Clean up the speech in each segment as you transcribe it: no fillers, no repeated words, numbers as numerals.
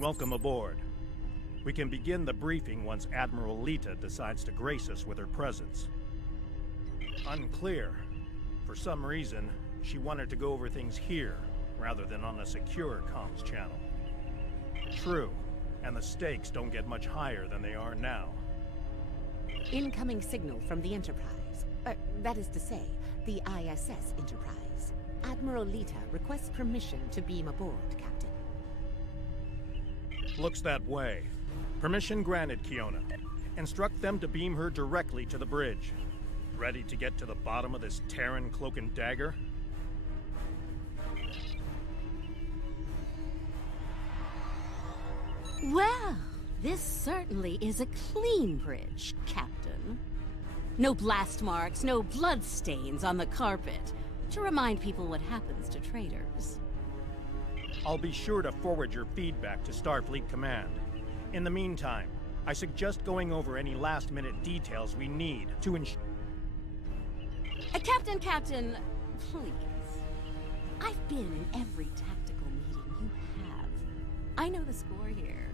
Welcome aboard. We can begin the briefing once Admiral Lita decides to grace us with her presence. Unclear. For some reason, she wanted to go over things here, rather than on a secure comms channel. True, and the stakes don't get much higher than they are now. Incoming signal from the Enterprise. That is to say, the ISS Enterprise. Admiral Lita requests permission to beam aboard, Captain. Looks that way. Permission granted, Kiona. Instruct them to beam her directly to the bridge. Ready to get to the bottom of this Terran cloak and dagger? Well, this certainly is a clean bridge, Captain. No blast marks, no blood stains on the carpet, to remind people what happens to traitors. I'll be sure to forward your feedback to Starfleet Command. In the meantime, I suggest going over any last-minute details we need to ensure... Captain, please. I've been in every tactical meeting you have. I know the score here.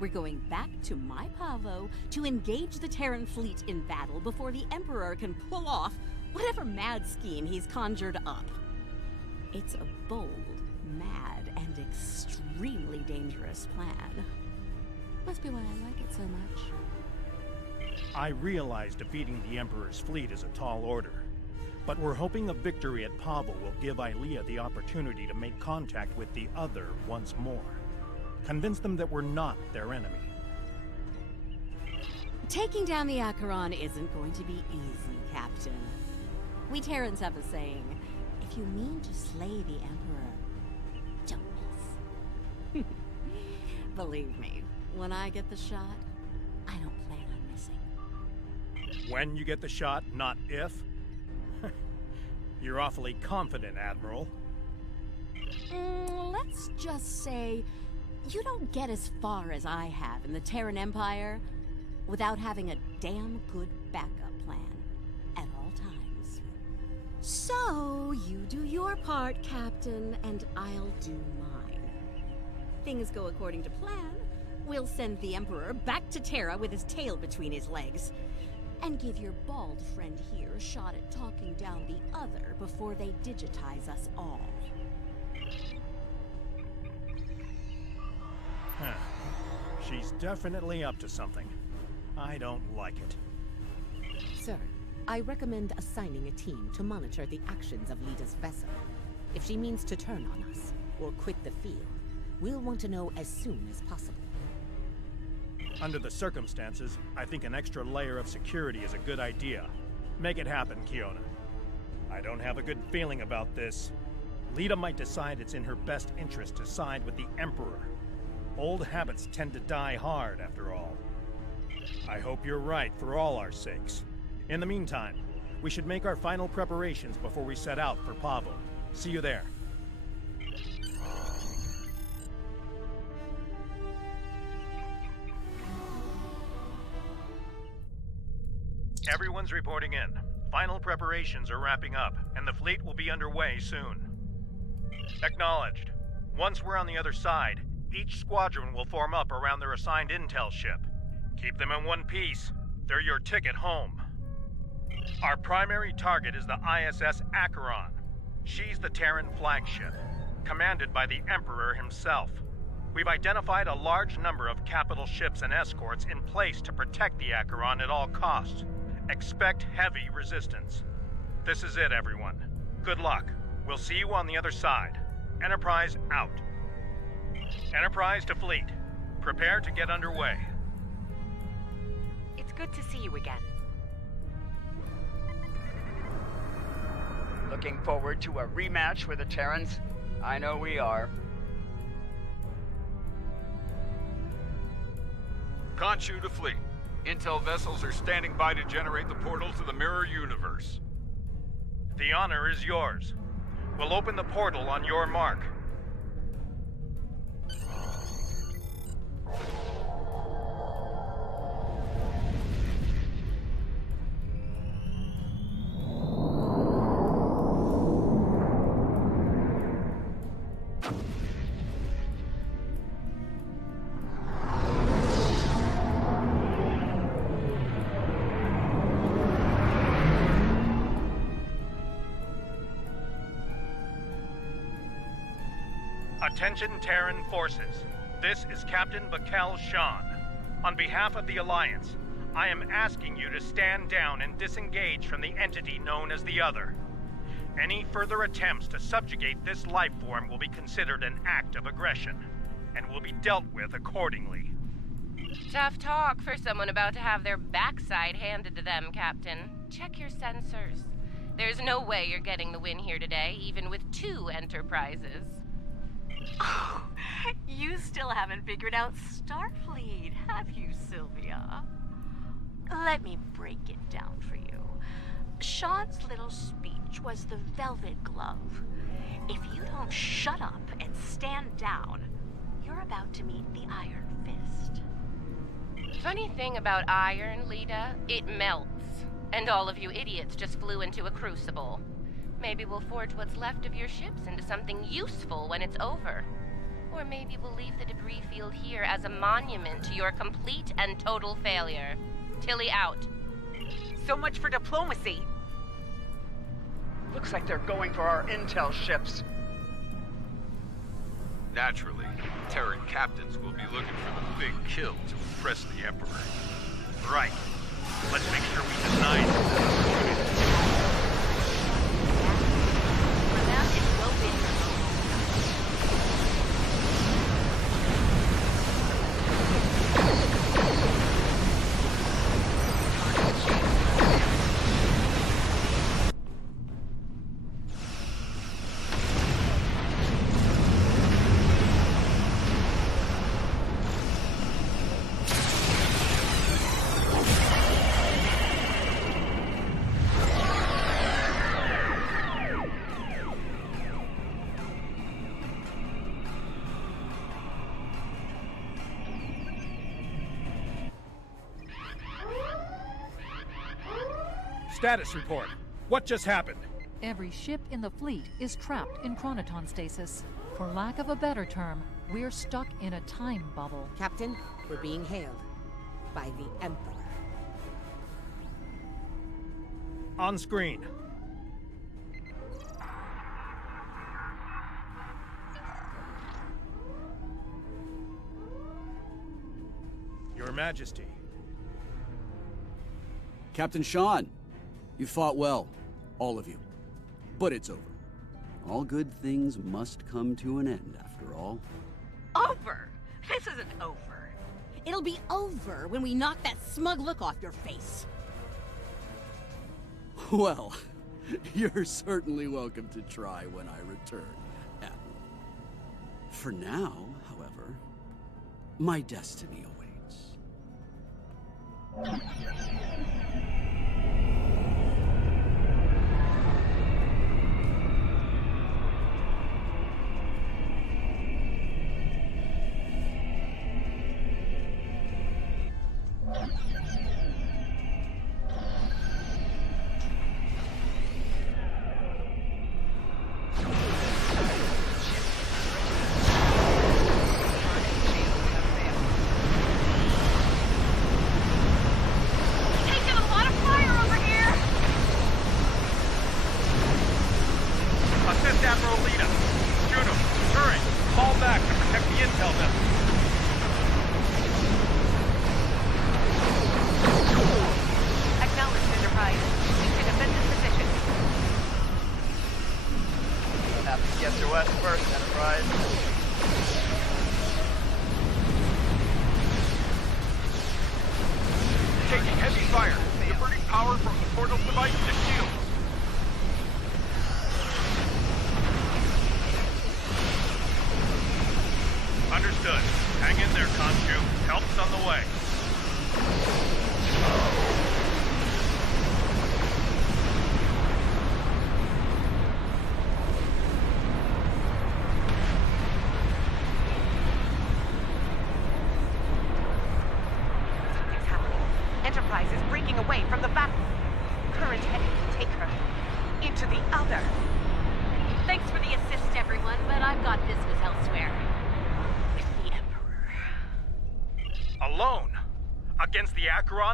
We're going back to my Pavo to engage the Terran fleet in battle before the Emperor can pull off whatever mad scheme he's conjured up. It's a bold, mad, and extremely dangerous plan. Must be why I like it so much. I realize defeating the Emperor's fleet is a tall order, but we're hoping a victory at Pavo will give Ilea the opportunity to make contact with the other once more. Convince them that we're not their enemy. Taking down the Acheron isn't going to be easy, Captain. We Terrans have a saying, if you mean to slay the Emperor, don't miss. Believe me, when I get the shot, I don't plan on missing. When you get the shot, not if? You're awfully confident, Admiral. Let's just say, you don't get as far as I have in the Terran Empire without having a damn good backup plan at all times. So, you do your part, Captain, and I'll do mine. Things go according to plan, we'll send the Emperor back to Terra with his tail between his legs, and give your bald friend here a shot at talking down the other before they digitize us all. Huh. She's definitely up to something. I don't like it. Sir, I recommend assigning a team to monitor the actions of Lita's vessel. If she means to turn on us, or quit the field, we'll want to know as soon as possible. Under the circumstances, I think an extra layer of security is a good idea. Make it happen, Kiona. I don't have a good feeling about this. Lita might decide it's in her best interest to side with the Emperor. Old habits tend to die hard, after all. I hope you're right for all our sakes. In the meantime, we should make our final preparations before we set out for Pavo. See you there. Everyone's reporting in. Final preparations are wrapping up, and the fleet will be underway soon. Acknowledged. Once we're on the other side, each squadron will form up around their assigned intel ship. Keep them in one piece. They're your ticket home. Our primary target is the ISS Acheron. She's the Terran flagship, commanded by the Emperor himself. We've identified a large number of capital ships and escorts in place to protect the Acheron at all costs. Expect heavy resistance. This is it, everyone. Good luck. We'll see you on the other side. Enterprise out. Enterprise to fleet. Prepare to get underway. It's good to see you again. Looking forward to a rematch with the Terrans? I know we are. Khonshu to fleet. Intel vessels are standing by to generate the portal to the mirror universe. The honor is yours. We'll open the portal on your mark. Attention Terran forces. This is Captain Bakel Shan. On behalf of the Alliance, I am asking you to stand down and disengage from the entity known as the Other. Any further attempts to subjugate this life form will be considered an act of aggression, and will be dealt with accordingly. Tough talk for someone about to have their backside handed to them, Captain. Check your sensors. There's no way you're getting the win here today, even with 2 Enterprises. Oh, you still haven't figured out Starfleet, have you, Sylvia? Let me break it down for you. Sean's little speech was the velvet glove. If you don't shut up and stand down, you're about to meet the Iron Fist. Funny thing about iron, Lita, it melts. And all of you idiots just flew into a crucible. Maybe we'll forge what's left of your ships into something useful when it's over. Or maybe we'll leave the debris field here as a monument to your complete and total failure. Tilly out. So much for diplomacy. Looks like they're going for our intel ships. Naturally, Terran captains will be looking for the big kill to impress the Emperor. Right. Let's make sure we deny this opportunity. For them, it's no big. Status report. What just happened? Every ship in the fleet is trapped in chronoton stasis. For lack of a better term, we're stuck in a time bubble. Captain, we're being hailed by the Emperor. On screen. Your Majesty. Captain Sean, you fought well, all of you. But it's over. All good things must come to an end, after all. Over? This isn't over. It'll be over when we knock that smug look off your face. Well, you're certainly welcome to try when I return, Admiral. For now, however, my destiny awaits.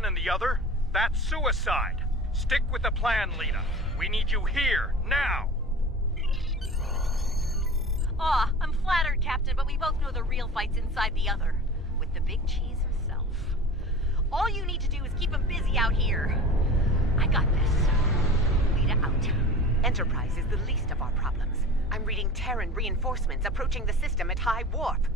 And the Other? That's suicide. Stick with the plan, Lita. We need you here, now! Aw, I'm flattered, Captain, but we both know the real fight's inside the other. With the big cheese himself. All you need to do is keep him busy out here. I got this. Lead out. Enterprise is the least of our problems. I'm reading Terran reinforcements approaching the system at high warp.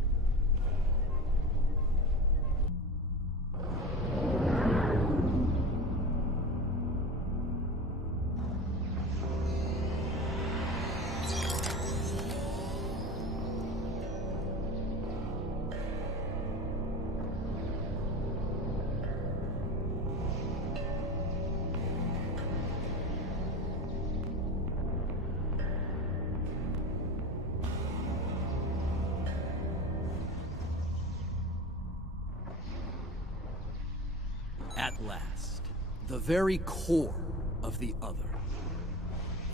At last, the very core of the other.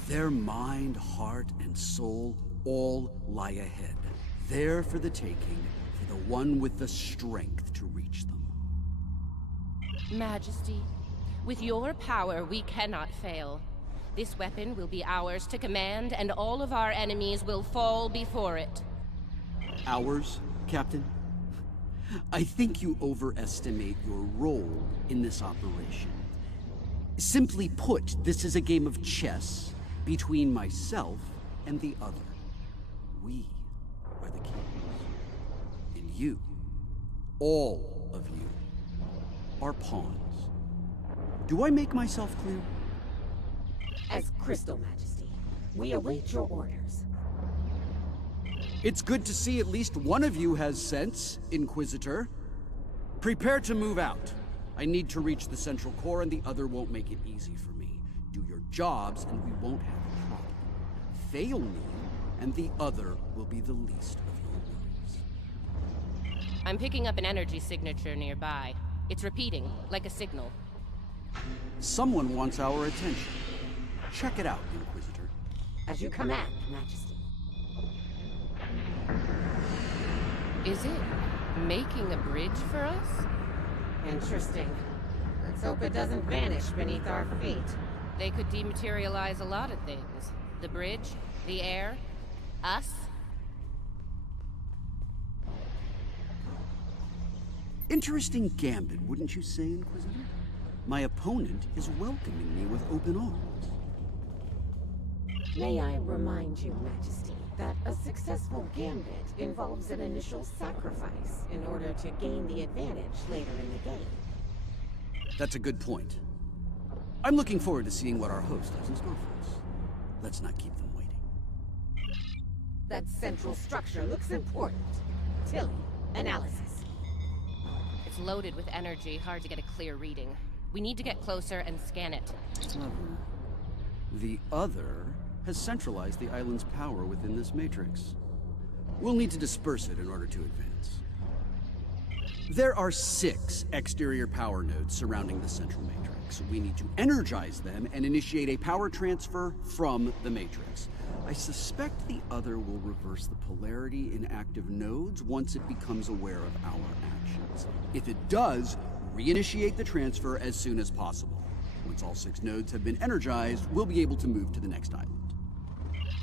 Their mind, heart, and soul all lie ahead, there for the taking, for the one with the strength to reach them. Majesty, with your power, we cannot fail. This weapon will be ours to command, and all of our enemies will fall before it. Ours, Captain? I think you overestimate your role in this operation. Simply put, this is a game of chess between myself and the other. We are the kings. And you, all of you, are pawns. Do I make myself clear? As Crystal Majesty, we await your orders. It's good to see at least one of you has sense, Inquisitor. Prepare to move out. I need to reach the central core and the other won't make it easy for me. Do your jobs and we won't have a problem. Fail me and the other will be the least of your worries. I'm picking up an energy signature nearby. It's repeating, like a signal. Someone wants our attention. Check it out, Inquisitor. As you command, Majesty. Is it making a bridge for us? Interesting. Let's hope it doesn't vanish beneath our feet. They could dematerialize a lot of things. The bridge, the air, us. Interesting gambit, wouldn't you say, Inquisitor? My opponent is welcoming me with open arms. May I remind you, Majesty, that a successful gambit involves an initial sacrifice in order to gain the advantage later in the game. That's a good point. I'm looking forward to seeing what our host has in store for us. Let's not keep them waiting. That central structure looks important. Tilly, analysis. It's loaded with energy, hard to get a clear reading. We need to get closer and scan it. Clever. The other has centralized the island's power within this matrix. We'll need to disperse it in order to advance. There are 6 exterior power nodes surrounding the central matrix. We need to energize them and initiate a power transfer from the matrix. I suspect the other will reverse the polarity in active nodes once it becomes aware of our actions. If it does, reinitiate the transfer as soon as possible. Once all 6 nodes have been energized, we'll be able to move to the next island.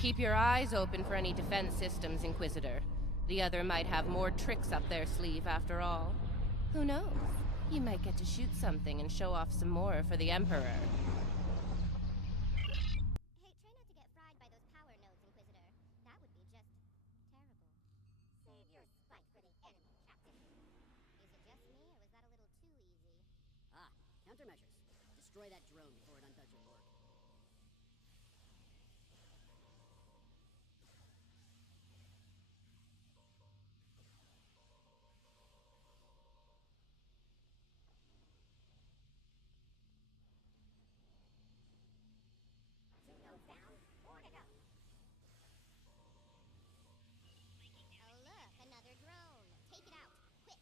Keep your eyes open for any defense systems, Inquisitor. The other might have more tricks up their sleeve after all. Who knows? You might get to shoot something and show off some more for the Emperor. Hey, try not to get fried by those power nodes, Inquisitor. That would be just terrible. Save your spite for the enemy, Captain. Is it just me, or was that a little too easy? Ah, countermeasures. Destroy that drone before it undoes your work. Oh look, another drone. Take it out, quick.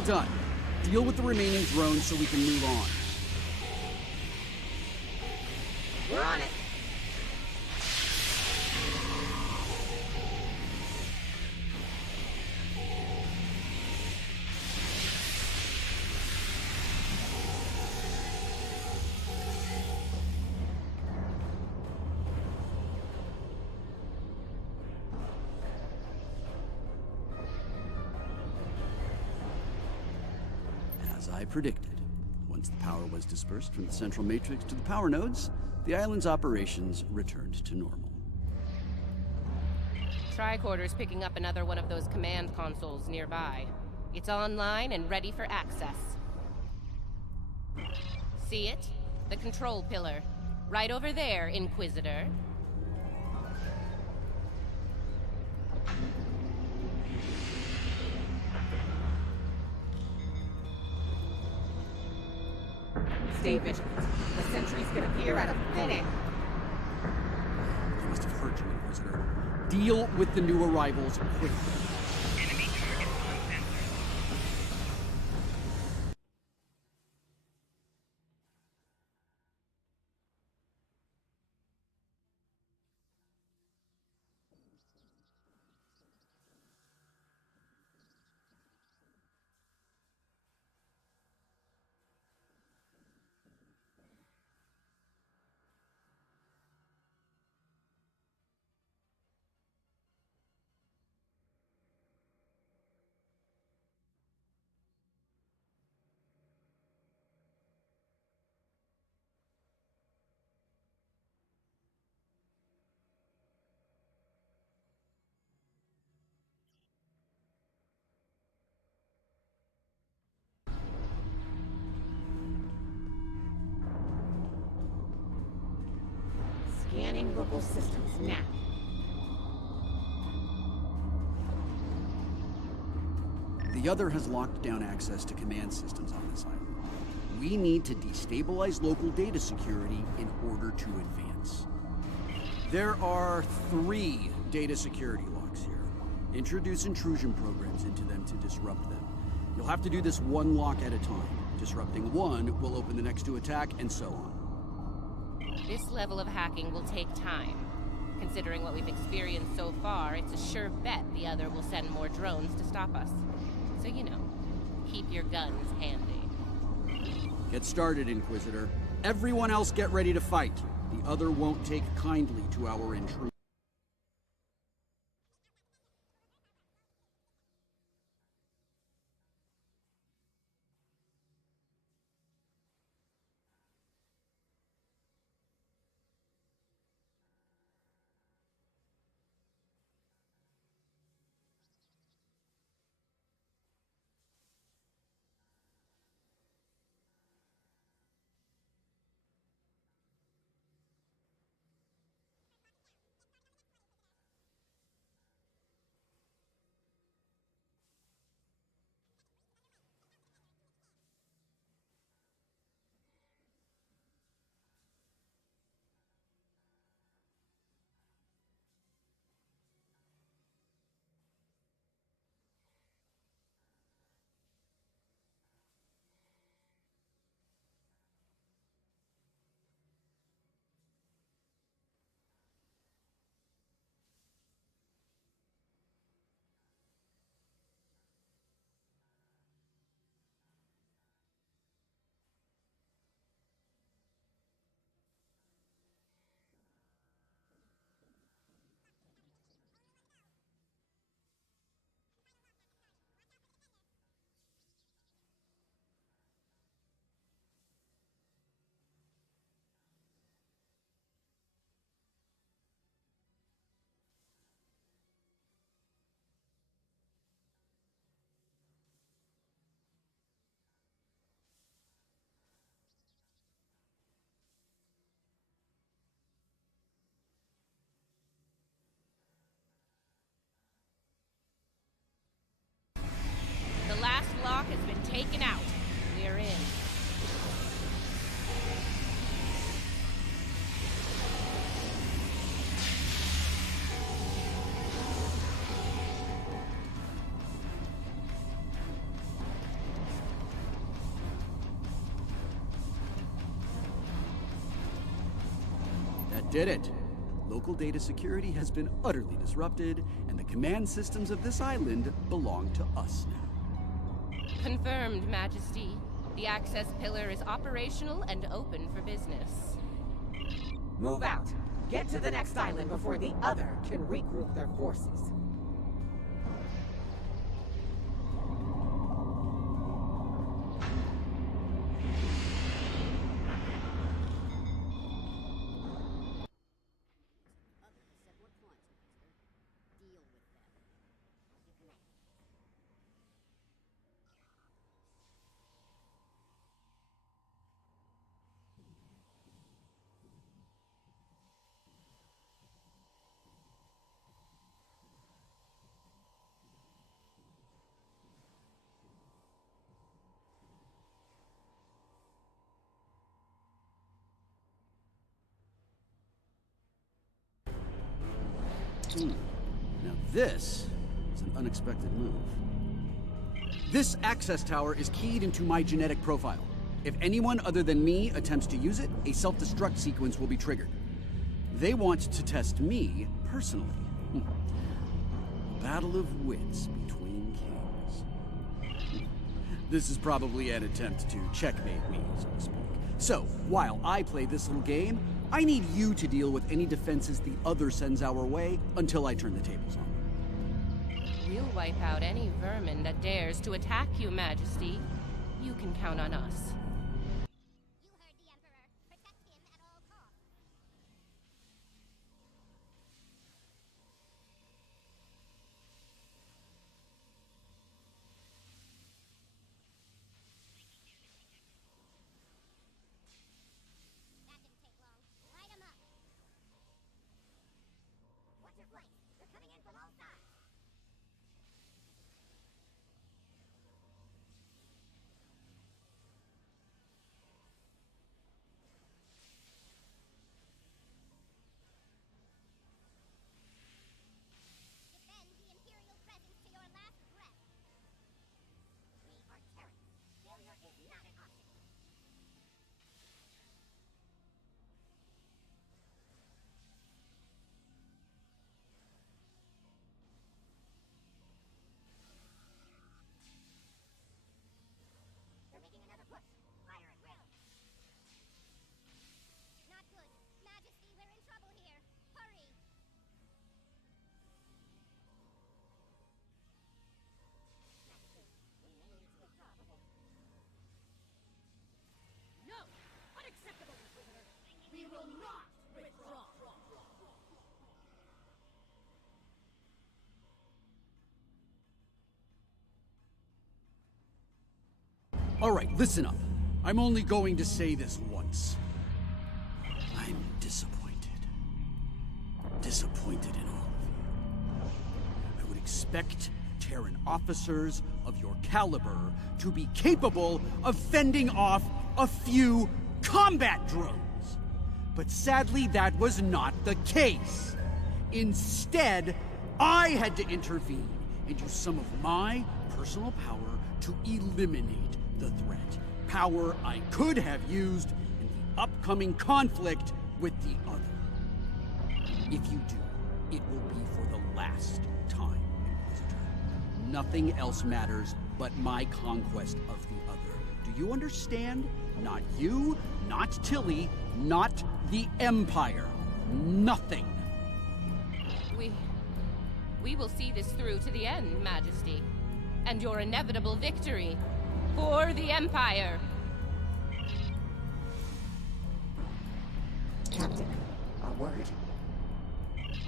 Well done. Deal with the remaining drones so we can move on. We're on it. As I predicted, once the power was dispersed from the central matrix to the power nodes, the island's operations returned to normal. Tricorder's picking up another one of those command consoles nearby. It's online and ready for access. See it? The control pillar. Right over there, Inquisitor. Stay vigilant. The sentries can appear out of thin air. They must have heard you, Inquisitor. Deal with the new arrivals quickly. Enemy target uncensored. Scanning local systems now. The other has locked down access to command systems on this island. We need to destabilize local data security in order to advance. There are 3 data security locks here. Introduce intrusion programs into them to disrupt them. You'll have to do this one lock at a time. Disrupting one will open the next to attack, and so on. This level of hacking will take time. Considering what we've experienced so far, it's a sure bet the other will send more drones to stop us. So, you know, keep your guns handy. Get started, Inquisitor. Everyone else get ready to fight. The other won't take kindly to our intrusion. did it. Local data security has been utterly disrupted, and the command systems of this island belong to us now. Confirmed, Majesty. The access pillar is operational and open for business. Move out. Get to the next island before the other can regroup their forces. Others said what clients, Inquisitor. Deal with them. Now this is an unexpected move. This access tower is keyed into my genetic profile. If anyone other than me attempts to use it, a self-destruct sequence will be triggered. They want to test me personally. Battle of wits between kings. This is probably an attempt to checkmate me, so to speak. So, while I play this little game, I need you to deal with any defenses the other sends our way until I turn the tables on them. We'll wipe out any vermin that dares to attack you, Majesty. You can count on us. You heard the Emperor. Protect him at all costs. That didn't take long. Light 'em up. Watch your flank. They're coming in from all sides. Defend the Imperial presence to your last breath. We are Terrans. Failure is not an option. They're making another push. Fire at will. Not good. Majesty, we're in trouble here. Hurry. Majesty, we may need to withdraw before. No! Unacceptable, Inquisitor! We will not withdraw! All right, listen up. I'm only going to say this once. I'm disappointed. Disappointed in all of you. I would expect Terran officers of your caliber to be capable of fending off a few combat drones. But sadly, that was not the case. Instead, I had to intervene and use some of my personal power to eliminate the threat. Power I could have used in the upcoming conflict with the other. If you do, it will be for the last time, Inquisitor. Nothing else matters but my conquest of the other. Do you understand? Not you, not Tilly, not the Empire. Nothing. We will see this through to the end, Majesty. And your inevitable victory for the Empire. Captain, a word.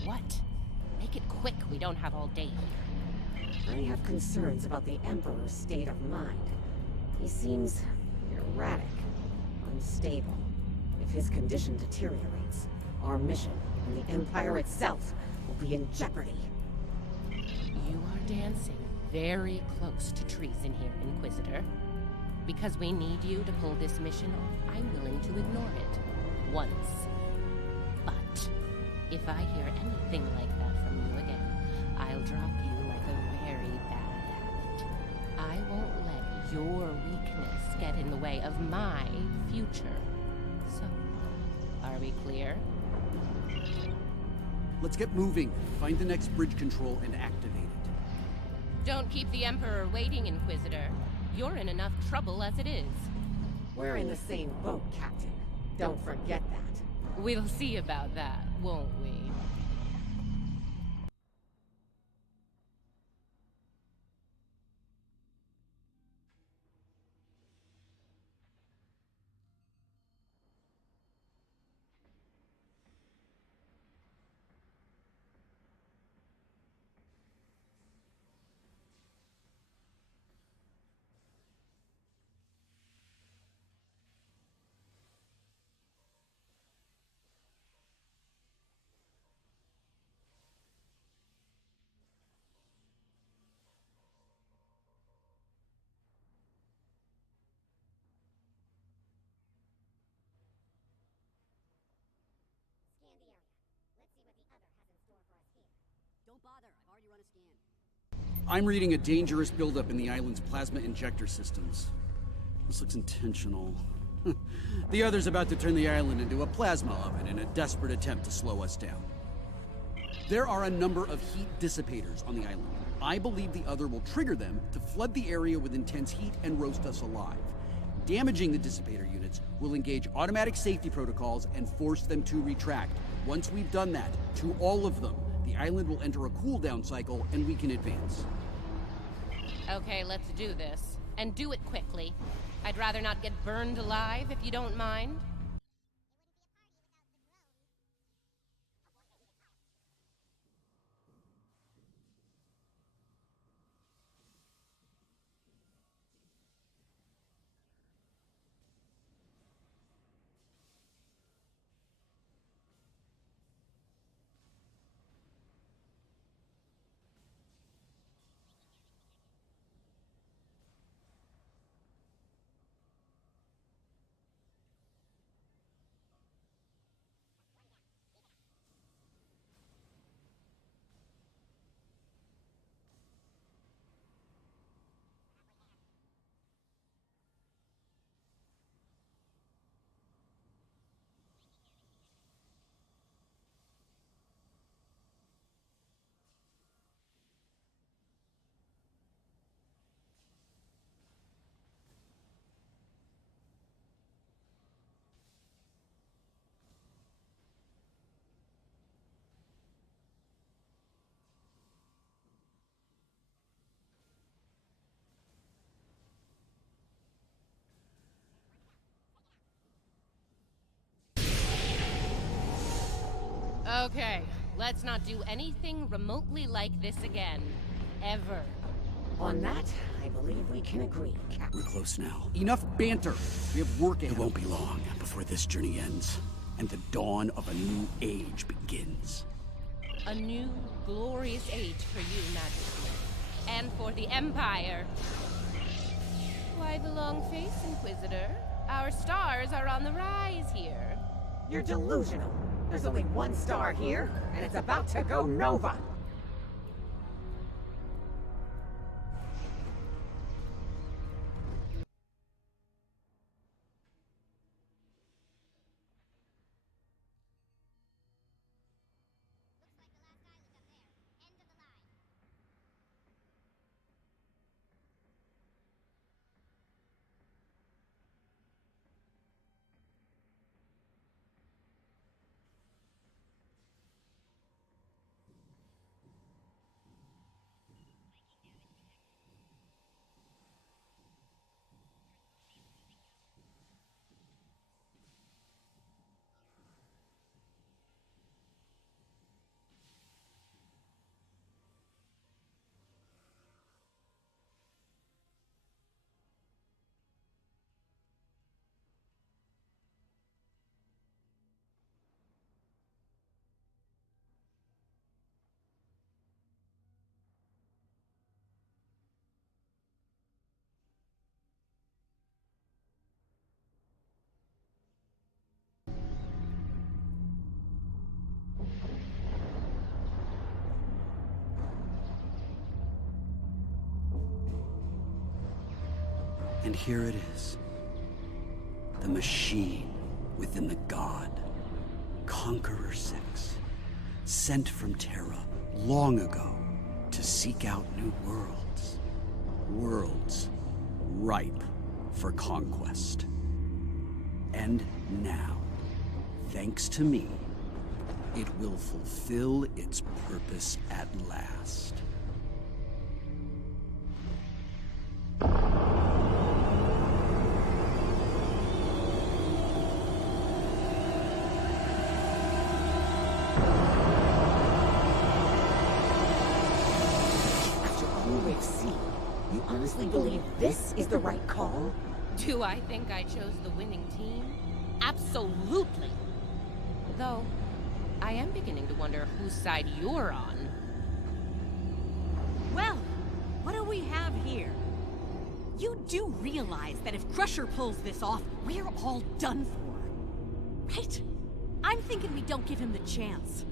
What? Make it quick. We don't have all day here. I have concerns about the Emperor's state of mind. He seems erratic, unstable. If his condition deteriorates, our mission and the Empire itself will be in jeopardy. You are dancing very close to treason here, Inquisitor. Because we need you to pull this mission off, I'm willing to ignore it. Once. But if I hear anything like that from you again, I'll drop you like a very bad habit. I won't let your weakness get in the way of my future. So, are we clear? Let's get moving. Find the next bridge control and activate it. Don't keep the Emperor waiting, Inquisitor. You're in enough trouble as it is. We're in the same boat, Captain. Don't forget that. We'll see about that, won't we? Scan the area. Let's see what the other has in store for us here. Don't bother, I've already run a scan. I'm reading a dangerous buildup in the island's plasma injector systems. This looks intentional. The other's about to turn the island into a plasma oven in a desperate attempt to slow us down. There are a number of heat dissipators on the island. I believe the other will trigger them to flood the area with intense heat and roast us alive. Damaging the dissipator units will engage automatic safety protocols and force them to retract. Once we've done that, to all of them, the island will enter a cooldown cycle and we can advance. Okay, let's do this. And do it quickly. I'd rather not get burned alive, if you don't mind. Okay, let's not do anything remotely like this again. Ever. On that, I believe we can agree, Captain. We're close now. Enough banter! We have work ahead. It won't be long before this journey ends, and the dawn of a new age begins. A new, glorious age for you, Majesty. And for the Empire. Why the long face, Inquisitor? Our stars are on the rise here. You're delusional. There's only one star here, and it's about to go nova. Looks like the last island up there. End of the line. And here it is. The machine within the god. Conqueror 6, sent from Terra long ago to seek out new worlds. Worlds ripe for conquest. And now, thanks to me, it will fulfill its purpose at last. After all we've seen, you honestly believe this is the right call? Do I think I chose the winning team? Absolutely! Though, I am beginning to wonder whose side you're on. Well, what do we have here? You do realize that if Crusher pulls this off, we're all done for, right? I'm thinking we don't give him the chance.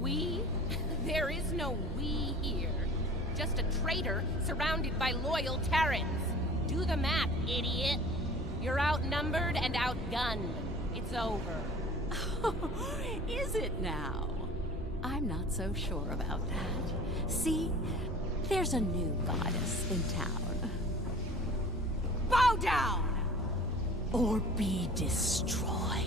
We? There is no we here. Just a traitor surrounded by loyal Terrans. Do the math, idiot. You're outnumbered and outgunned. It's over. Is it now? I'm not so sure about that. See, there's a new goddess in town. Bow down! Or be destroyed.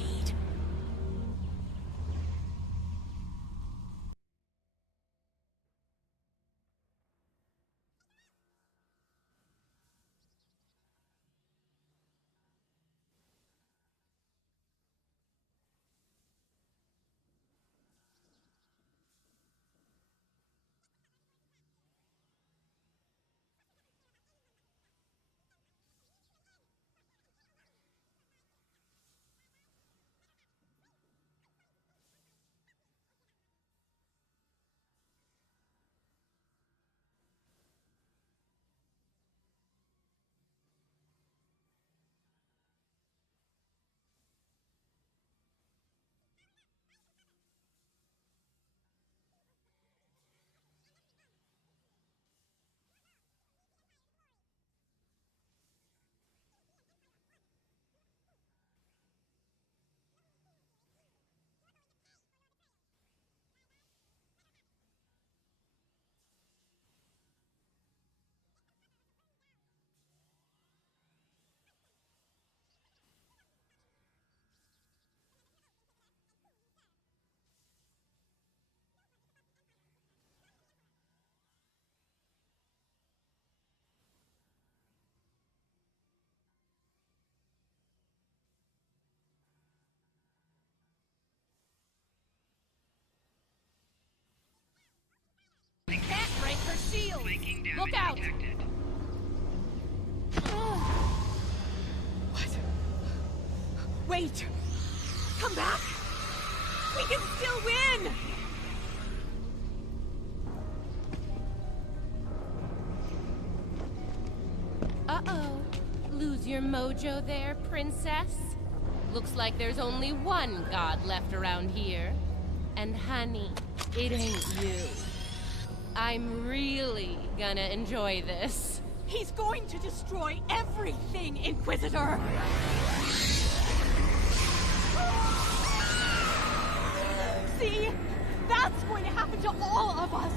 We can't break her shield! Look out! What? Wait! Come back! We can still win! Uh-oh. Lose your mojo there, princess? Looks like there's only one god left around here. And honey, it ain't you. I'm really gonna enjoy this. He's going to destroy everything, Inquisitor! See? That's going to happen to all of us!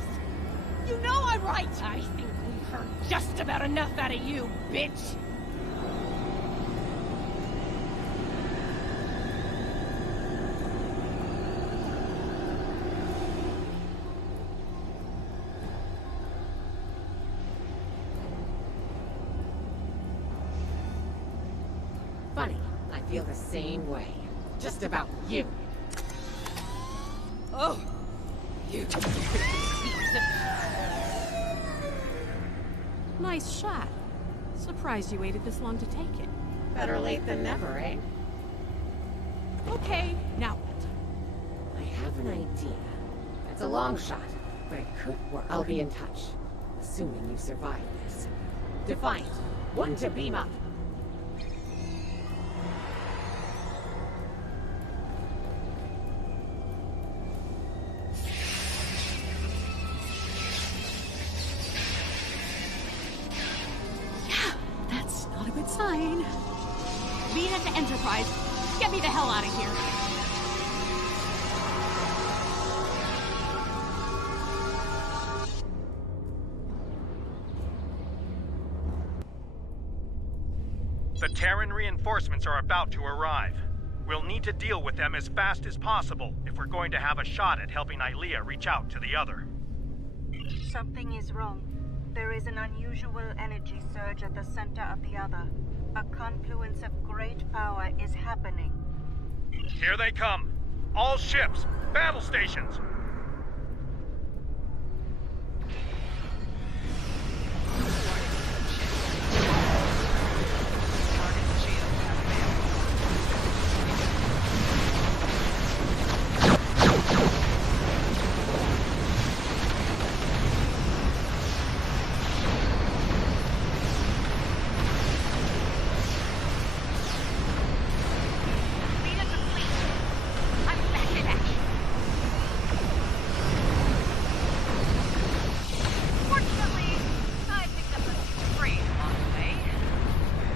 You know I'm right! I think we've heard just about enough out of you, bitch! Funny, I feel the same way. Just about you. Oh! You Nice shot. Surprised you waited this long to take it. Better late than never, eh? Okay, now what? I have an idea. It's a long shot, but it could work. I'll be in touch, assuming you survive this. Defiant, one to beam up. That's not a good sign. Lead us to Enterprise. Get me the hell out of here. The Terran reinforcements are about to arrive. We'll need to deal with them as fast as possible if we're going to have a shot at helping Ilea reach out to the other. Something is wrong. There is an unusual energy surge at the center of the other. A confluence of great power is happening. Here they come! All ships! Battle stations!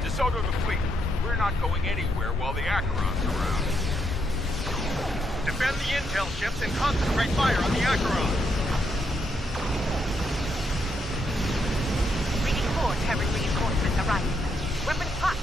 DeSoto to fleet. We're not going anywhere while the Acheron's around. Defend the intel ships and concentrate fire on the Acheron. Reading 4, Terran reinforcements arriving. Weapons hot.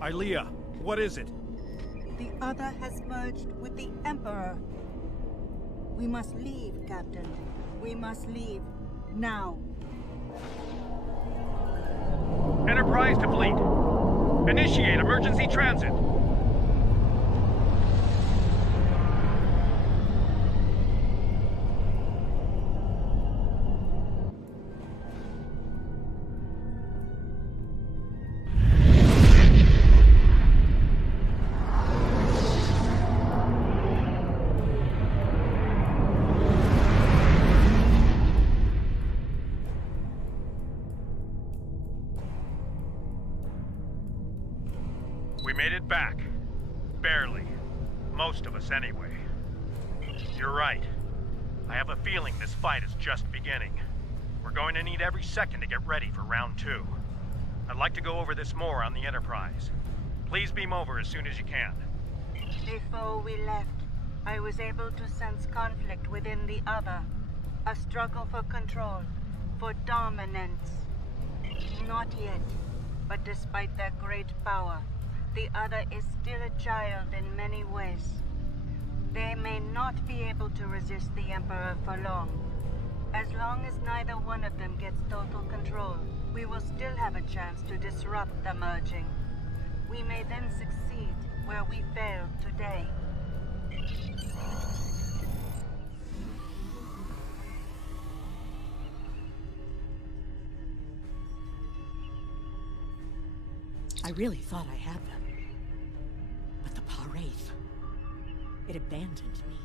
Ilea, what is it? The other has merged with the Emperor. We must leave, Captain. We must leave. Now. Enterprise to fleet. Initiate emergency transit. We made it back. Barely. Most of us, anyway. You're right. I have a feeling this fight is just beginning. We're going to need every second to get ready for round 2. I'd like to go over this more on the Enterprise. Please beam over as soon as you can. Before we left, I was able to sense conflict within the other. A struggle for control, for dominance. Not yet, but despite their great power, the other is still a child in many ways. They may not be able to resist the Emperor for long. As long as neither one of them gets total control, we will still have a chance to disrupt the merging. We may then succeed where we failed today. I really thought I had them. But the Paraith, it abandoned me.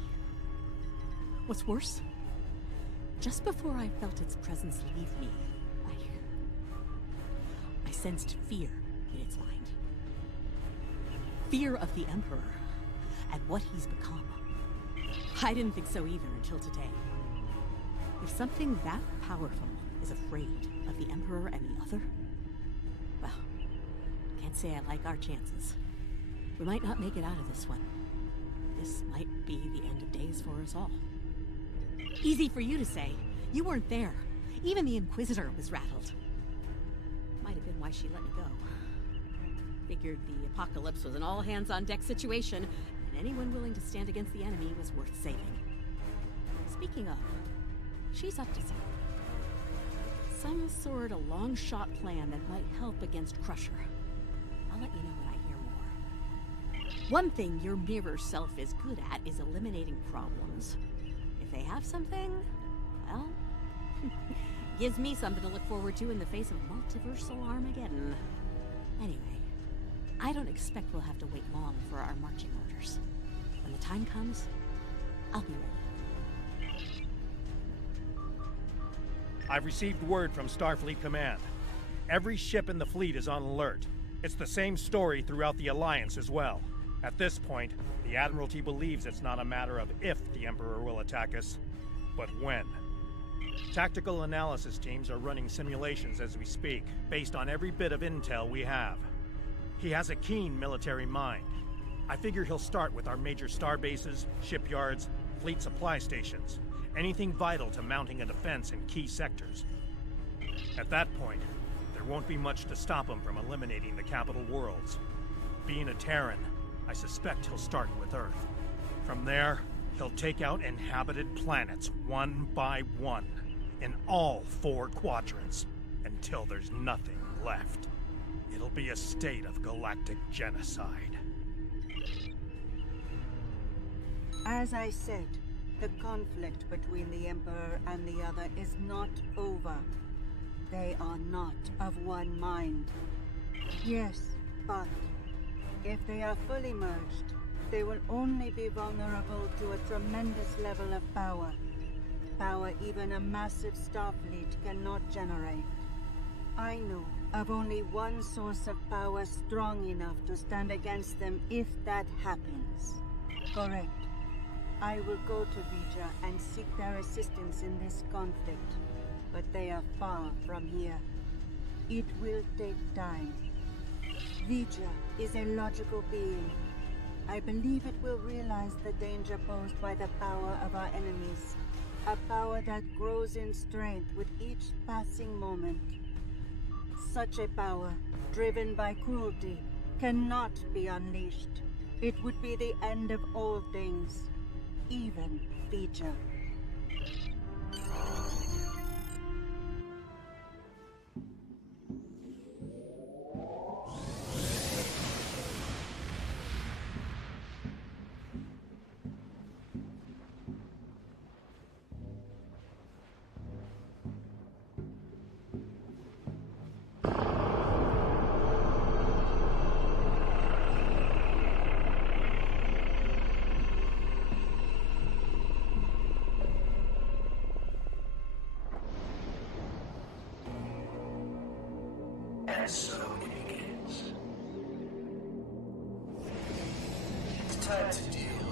What's worse, just before I felt its presence leave me, I sensed fear in its mind. Fear of the Emperor and what he's become. I didn't think so either until today. If something that powerful is afraid of the Emperor and the other, well, can't say I like our chances. We might not make it out of this one. This might be the end of days for us all. Easy for you to say. You weren't there. Even the Inquisitor was rattled. Might have been why she let me go. Figured the apocalypse was an all-hands-on-deck situation, and anyone willing to stand against the enemy was worth saving. Speaking of, she's up to something. Some sort of long-shot plan that might help against Crusher. I'll let you know when I hear more. One thing your mirror self is good at is eliminating problems. If they have something, well, gives me something to look forward to in the face of multiversal Armageddon. Anyway, I don't expect we'll have to wait long for our marching orders. When the time comes, I'll be ready. I've received word from Starfleet Command. Every ship in the fleet is on alert. It's the same story throughout the Alliance as well. At this point, the Admiralty believes it's not a matter of if the Emperor will attack us, but when. Tactical analysis teams are running simulations as we speak, based on every bit of intel we have. He has a keen military mind. I figure he'll start with our major star bases, shipyards, fleet supply stations, anything vital to mounting a defense in key sectors. At that point, there won't be much to stop him from eliminating the capital worlds. Being a Terran, I suspect he'll start with Earth. From there, he'll take out inhabited planets one by one, in all 4 quadrants, until there's nothing left. It'll be a state of galactic genocide. As I said, the conflict between the Emperor and the other is not over. They are not of one mind. Yes, but if they are fully merged, they will only be vulnerable to a tremendous level of power. Power even a massive Starfleet cannot generate. I know of only one source of power strong enough to stand against them if that happens. Correct. I will go to Vija and seek their assistance in this conflict, but they are far from here. It will take time. Vija is a logical being. I believe it will realize the danger posed by the power of our enemies, a power that grows in strength with each passing moment. Such a power, driven by cruelty, cannot be unleashed. It would be the end of all things, even Vija. And so it begins. It's time to deal